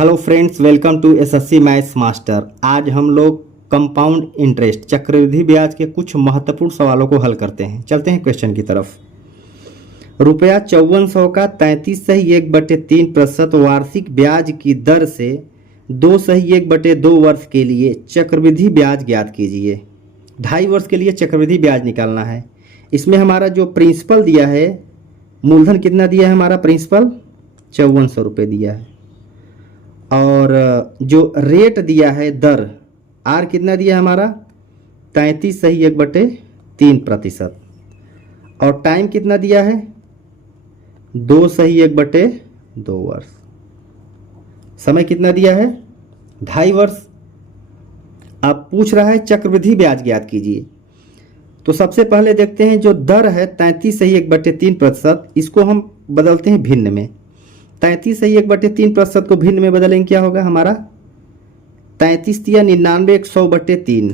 Hello friends, welcome to SSC maths master. आज हम लोग कंपाउंड इंटरेस्ट चक्रवृद्धि ब्याज के कुछ महत्वपूर्ण सवालों को हल करते हैं। चलते हैं क्वेश्चन की तरफ। रुपया 5400 का 33.1/3% वार्षिक ब्याज की दर से 2/1/2 वर्ष के लिए चक्रवृद्धि ब्याज ज्ञात कीजिए। 2.5 वर्ष के लिए चक्रवृद्धि ब्याज निकालना है। इसमें हमारा जो प्रिंसिपल दिया है, मूलधन कितना दिया है, हमारा प्रिंसिपल 5400 रुपये दिया है, और जो रेट दिया है दर आर कितना दिया है हमारा 33/1/3%, और टाइम कितना दिया है 2/1/2 वर्ष। समय कितना दिया है 2.5 वर्ष। अब पूछ रहा है चक्रवृद्धि ब्याज ज्ञात कीजिए। तो सबसे पहले देखते हैं जो दर है 33/1/3%, इसको हम बदलते हैं भिन्न में। 33/1/3% को भिन्न में बदलेंगे, क्या होगा हमारा 33 या 99 100/3।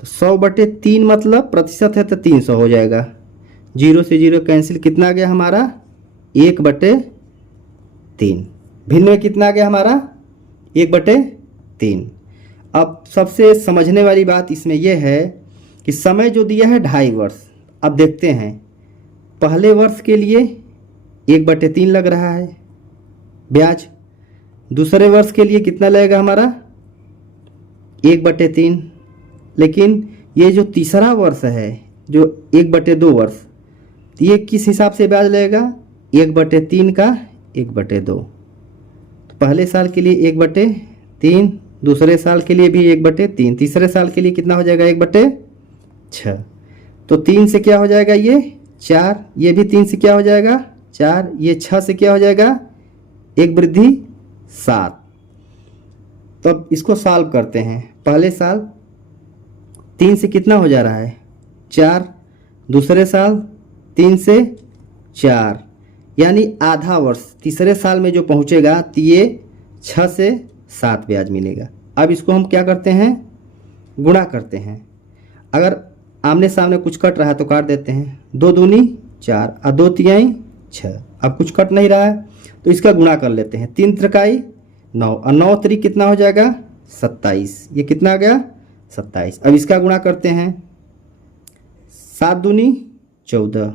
तो 100/3 मतलब प्रतिशत है तो 300 हो जाएगा। 0 से 0 कैंसिल, कितना आ गया हमारा 1/3। भिन्न में कितना आ गया हमारा 1/3। अब सबसे समझने वाली बात इसमें यह है कि समय जो दिया है 2.5 वर्ष। अब देखते हैं पहले वर्ष के लिए 1/3 लग रहा है ब्याज, दूसरे वर्ष के लिए कितना लगेगा हमारा 1/3। लेकिन ये जो तीसरा वर्ष है जो 1/2 वर्ष, ये किस हिसाब से ब्याज लगेगा 1/3 का 1/2। तो पहले साल के लिए 1/3, दूसरे साल के लिए भी 1/3, तीसरे साल के लिए कितना हो जाएगा 1/6। तो 3 से क्या हो जाएगा ये 4, ये भी 3 से क्या हो जाएगा 4, ये 6 से क्या हो जाएगा 1 वृद्धि 7। तो अब इसको सॉल्व करते हैं। पहले साल 3 से कितना हो जा रहा है 4, दूसरे साल 3 से 4, यानी आधा वर्ष तीसरे साल में जो पहुंचेगा तो ये 6 से 7 ब्याज मिलेगा। अब इसको हम क्या करते हैं गुणा करते हैं। अगर आमने सामने कुछ कट रहा है तो काट देते हैं। 2 दूनी 4 और 2 तिहाई 6। अब कुछ कट नहीं रहा है तो इसका गुणा कर लेते हैं। 3 त्रिकाई 9 और 9 त्रिक कितना हो जाएगा 27। ये कितना आ गया 27। अब इसका गुणा करते हैं। 7 दूनी 14,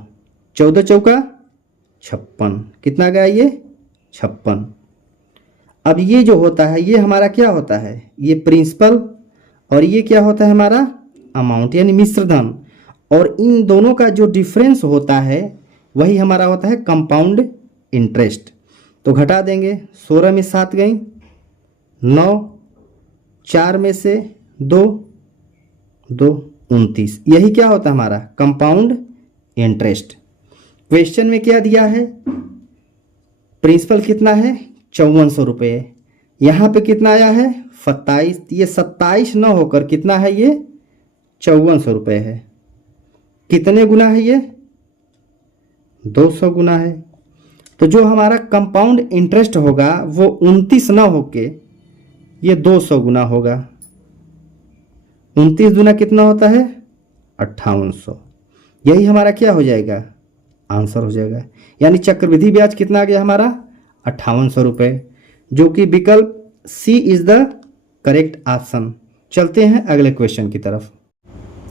14 चौका 56, कितना गया ये 56। अब ये जो होता है ये हमारा क्या होता है, ये प्रिंसिपल, और ये क्या होता है हमारा अमाउंट यानी मिश्रधन, और इन दोनों का जो डिफरेंस होता है वही हमारा होता है कंपाउंड इंटरेस्ट। तो घटा देंगे, 16 में 7 गई 9, 4 में से 2 29, यही क्या होता है हमारा कंपाउंड इंटरेस्ट। क्वेश्चन में क्या दिया है प्रिंसिपल कितना है 5400 रुपये, यहाँ पे कितना आया है 27। ये 27 न होकर कितना है ये 5400 रुपये है। कितने गुना है ये 200 गुना है। तो जो हमारा कंपाउंड इंटरेस्ट होगा वो 29 ना होके ये 200 गुना होगा। 29 गुना कितना होता है 5800। यही हमारा क्या हो जाएगा आंसर हो जाएगा। यानी चक्रवृद्धि ब्याज कितना आ गया हमारा 5800 रुपये, जो कि विकल्प सी इज द करेक्ट ऑप्शन। चलते हैं अगले क्वेश्चन की तरफ।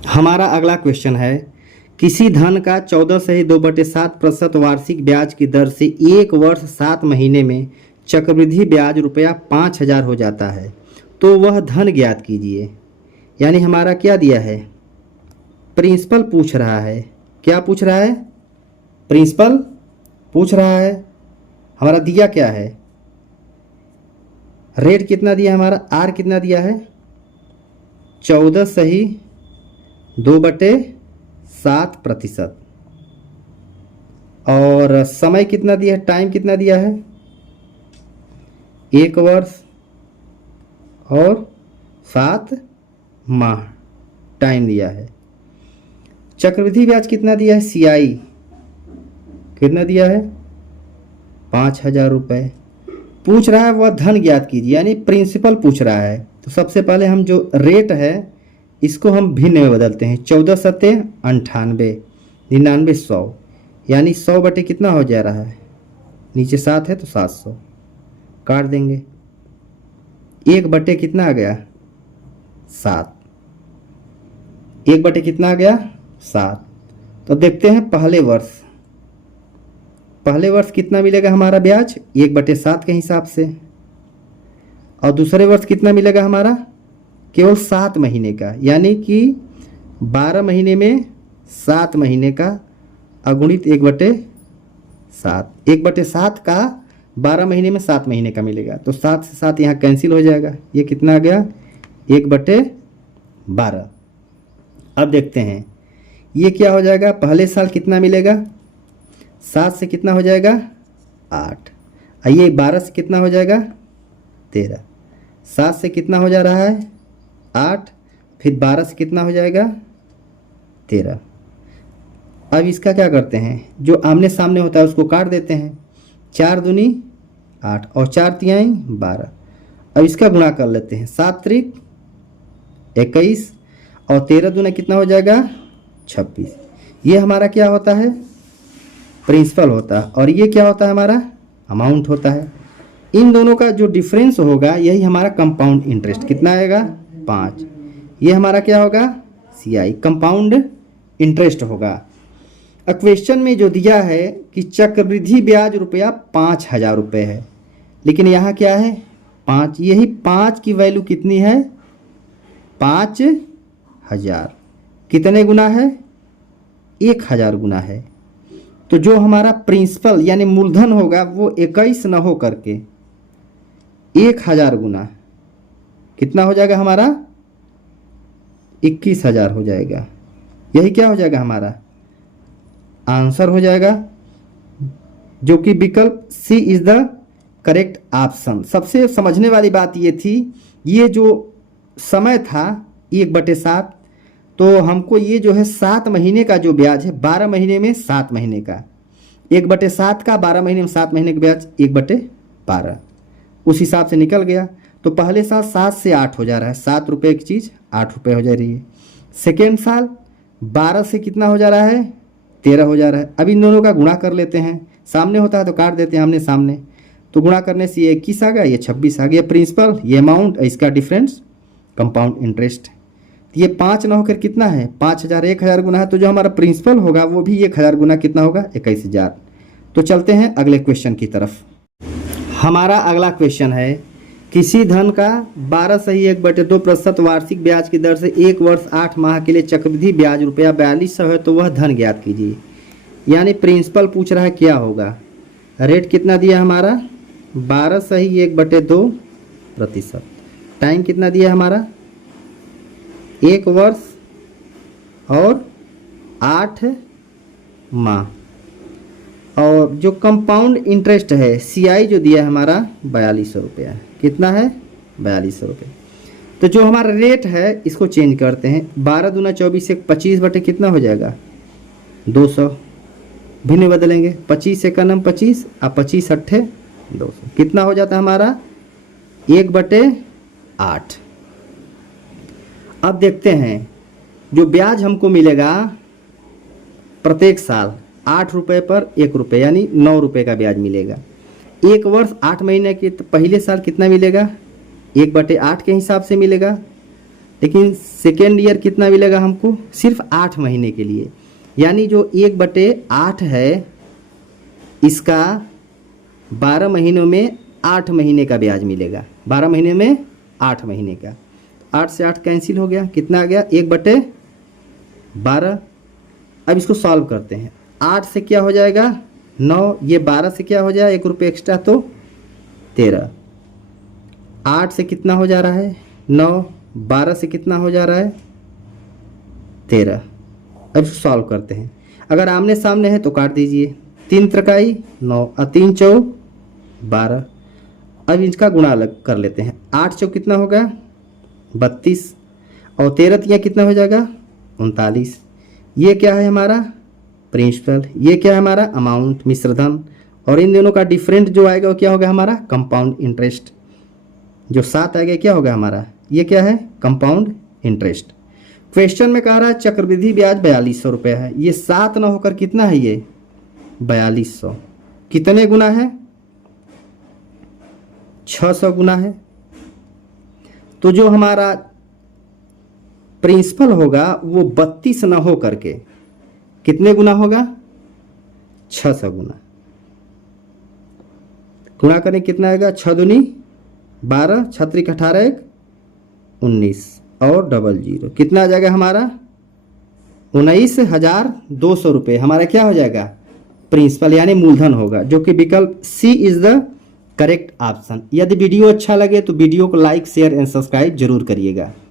हमारा अगला क्वेश्चन है किसी धन का 14/2/7% वार्षिक ब्याज की दर से 1 वर्ष 7 महीने में चक्रवृद्धि ब्याज रुपया 5000 हो जाता है, तो वह धन ज्ञात कीजिए। यानी हमारा क्या दिया है प्रिंसिपल पूछ रहा है। क्या पूछ रहा है प्रिंसिपल पूछ रहा है। हमारा दिया क्या है रेट कितना दिया हमारा आर कितना दिया है 14/2/7%, और समय कितना दिया है टाइम कितना दिया है 1 वर्ष और 7 माह टाइम दिया है। चक्रवृद्धि ब्याज कितना दिया है सीआई कितना दिया है 5000 रुपये। पूछ रहा है वह धन ज्ञात कीजिए, यानी प्रिंसिपल पूछ रहा है। तो सबसे पहले हम जो रेट है इसको हम भिन्न में बदलते हैं। 14 सत्ते 98, 99 100, यानी 100 बटे कितना हो जा रहा है नीचे 7 है तो 700, काट देंगे। एक बटे कितना आ गया 7, एक बटे कितना आ गया 7। तो देखते हैं पहले वर्ष कितना मिलेगा हमारा ब्याज 1/7 के हिसाब से, और दूसरे वर्ष कितना मिलेगा हमारा केवल 7 महीने का, यानी कि 12 महीने में 7 महीने का अगुणित 1/7, 1/7 का 12 महीने में 7 महीने का मिलेगा। तो 7 से 7 यहाँ कैंसिल हो जाएगा, ये कितना आ गया 1/12। अब देखते हैं ये क्या हो जाएगा, पहले साल कितना मिलेगा 7 से कितना हो जाएगा 8, ये 12 से कितना हो जाएगा 13, 7 से कितना हो जा रहा है 8, फिर 12 से कितना हो जाएगा 13। अब इसका क्या करते हैं, जो आमने सामने होता है उसको काट देते हैं, 4 दूनी 8 और 4 तिहाई 12। अब इसका गुणा कर लेते हैं, 7 त्रिक 21 और 13 दूना कितना हो जाएगा 26। ये हमारा क्या होता है प्रिंसिपल होता है, और ये क्या होता है हमारा अमाउंट होता है। इन दोनों का जो डिफरेंस होगा यही हमारा कंपाउंड इंटरेस्ट कितना आएगा 5। ये हमारा क्या होगा CI कंपाउंड इंटरेस्ट होगा। क्वेश्चन में जो दिया है कि चक्रवृद्धि ब्याज रुपया 5000 रुपये है, लेकिन यहाँ क्या है 5, यही 5 की वैल्यू कितनी है 5000, कितने गुना है 1000 गुना है। तो जो हमारा प्रिंसिपल यानी मूलधन होगा वो 21 न हो करके 1000 गुना कितना हो जाएगा हमारा 21000 हो जाएगा। यही क्या हो जाएगा हमारा आंसर हो जाएगा, जो कि विकल्प C is the correct option. सबसे समझने वाली बात ये थी, ये जो समय था 1/7, तो हमको ये जो है 7 महीने का जो ब्याज है 12 महीने में 7 महीने का, 1/7 का 12 महीने में 7 महीने का ब्याज 1/12 उस हिसाब से निकल गया। तो पहले साल 7 से 8 हो जा रहा है, 7 रुपये की चीज़ 8 रुपये हो जा रही है। सेकेंड साल 12 से कितना हो जा रहा है 13 हो जा रहा है। अब इन दोनों का गुणा कर लेते हैं, सामने होता है तो काट देते हैं आमने सामने, तो गुणा करने से ये 21 आ गया, ये 26 आ गया प्रिंसिपल, ये अमाउंट, इसका डिफरेंस कंपाउंड इंटरेस्ट। ये 5 ना होकर कितना है 5000, 1000 गुना है, तो जो हमारा प्रिंसिपल होगा वो भी 1000 गुना कितना होगा 21000। तो चलते हैं अगले क्वेश्चन की तरफ। हमारा अगला क्वेश्चन है, किसी धन का 12/1/2% वार्षिक ब्याज की दर से 1 वर्ष 8 माह के लिए चक्रवृद्धि ब्याज रुपया 4200 है, तो वह धन ज्ञात कीजिए। यानी प्रिंसिपल पूछ रहा है क्या होगा, रेट कितना दिया हमारा 12/1/2%, टाइम कितना दिया हमारा 1 वर्ष और 8 माह, और जो कंपाउंड इंटरेस्ट है CI जो दिया है हमारा 4200 रुपया, कितना है 4200 रुपये। तो जो हमारा रेट है इसको चेंज करते हैं, 12 दूना 24 से 25 बटे कितना हो जाएगा 200, भिन्न बदलेंगे, 25 से 25 और 25 अट्ठे 200, कितना हो जाता है हमारा 1/8। अब देखते हैं जो ब्याज हमको मिलेगा प्रत्येक साल 8 रुपये पर 1 रुपये, यानी 9 रुपये का ब्याज मिलेगा। 1 वर्ष 8 महीने के, तो पहले साल कितना मिलेगा 1/8 के हिसाब से मिलेगा, लेकिन सेकेंड ईयर कितना मिलेगा हमको सिर्फ 8 महीने के लिए, यानी जो 1/8 है इसका 12 महीनों में 8 महीने का ब्याज मिलेगा, 12 महीने में 8 महीने का। 8 से 8 कैंसिल हो गया, कितना आ गया 1/12। अब इसको सॉल्व करते हैं, 8 से क्या हो जाएगा 9, ये 12 से क्या हो जाए 1 रुपये एक्स्ट्रा तो 13, 8 से कितना हो जा रहा है 9, 12 से कितना हो जा रहा है 13। अब इसको सॉल्व करते हैं, अगर आमने सामने है तो काट दीजिए, 3 त्रिकाई 9 और 3 चौक 12। अब इसका गुणा अलग कर लेते हैं, 8 चौक कितना होगा 32 और 13 तिया कितना हो जाएगा 39। ये क्या है हमारा प्रिंसिपल, ये क्या है हमारा अमाउंट मिश्रधन, और इन दोनों का डिफरेंट जो आएगा वो क्या होगा हमारा कंपाउंड इंटरेस्ट। जो 7 आएगा क्या होगा हमारा, ये क्या है कंपाउंड इंटरेस्ट। क्वेश्चन में कह रहा है चक्रवृद्धि ब्याज 4200 रुपये है, ये 7 न होकर कितना है ये 4200, कितने गुना है 600 गुना है, तो जो हमारा प्रिंसिपल होगा वो 32 ना हो करके कितने गुना होगा, 600 गुना। गुणा करें कितना आएगा, 6 दूनी 12, 6 त्रिक 18, 1 19 और डबल जीरो, कितना आ जाएगा हमारा 19,200 रुपये हमारा क्या हो जाएगा, प्रिंसिपल यानी मूलधन होगा, जो कि विकल्प सी इज द करेक्ट ऑप्शन। यदि वीडियो अच्छा लगे तो वीडियो को लाइक शेयर एंड सब्सक्राइब जरूर करिएगा।